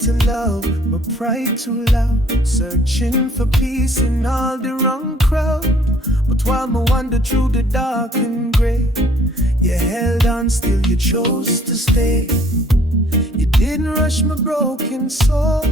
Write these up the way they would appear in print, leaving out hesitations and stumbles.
to love, my pride too loud. Searching for peace in all the wrong crowd. But while I wander through the dark and gray, you held on still, you chose to stay. You didn't rush my broken soul,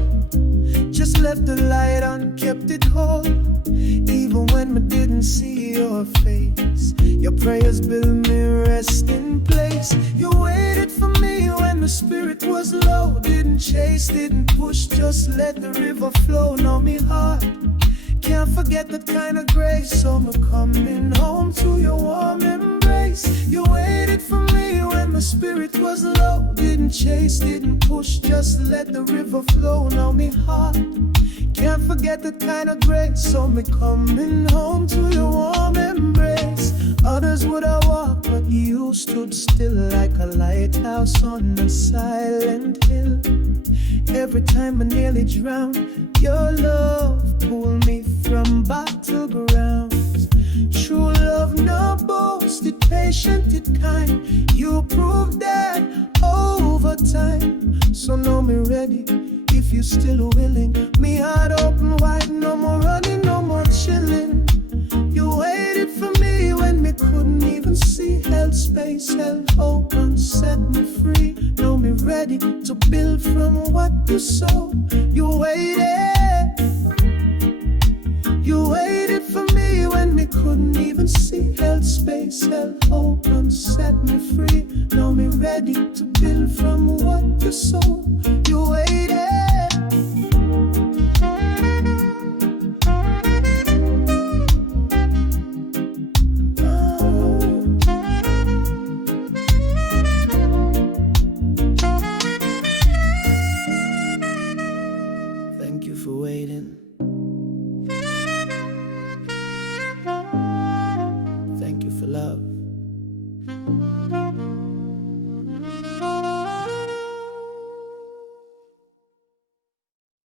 just left the light on, kept it whole. Even when I didn't see your face, your prayers built me rest in place. You waited for me when the spirit was low. Didn't chase, didn't push, just let the river flow. Know me heart can't forget that kind of grace, so I'm coming home to your warm embrace. You waited for me when the spirit was low. Didn't chase, didn't push, just let the river flow. Now me heart can't forget that kind of grace, so me coming home to your warm embrace. Others would have walked, but you stood still like a lighthouse on a silent hill. Every time I nearly drowned, your love pulled me from battlegrounds. True love no boasted, patient it kind. You proved that over time. So know me ready if you still willing. Me heart open wide, no more running, no more chilling. You waited for me when me couldn't even see. Held space, held hope, and set me free. Know me ready to build from what you sow. You waited for me when me couldn't even see. Held space, held hope, and set me free. Know me ready to build from what you sow. You waited. Thank you for waiting. Thank you for love.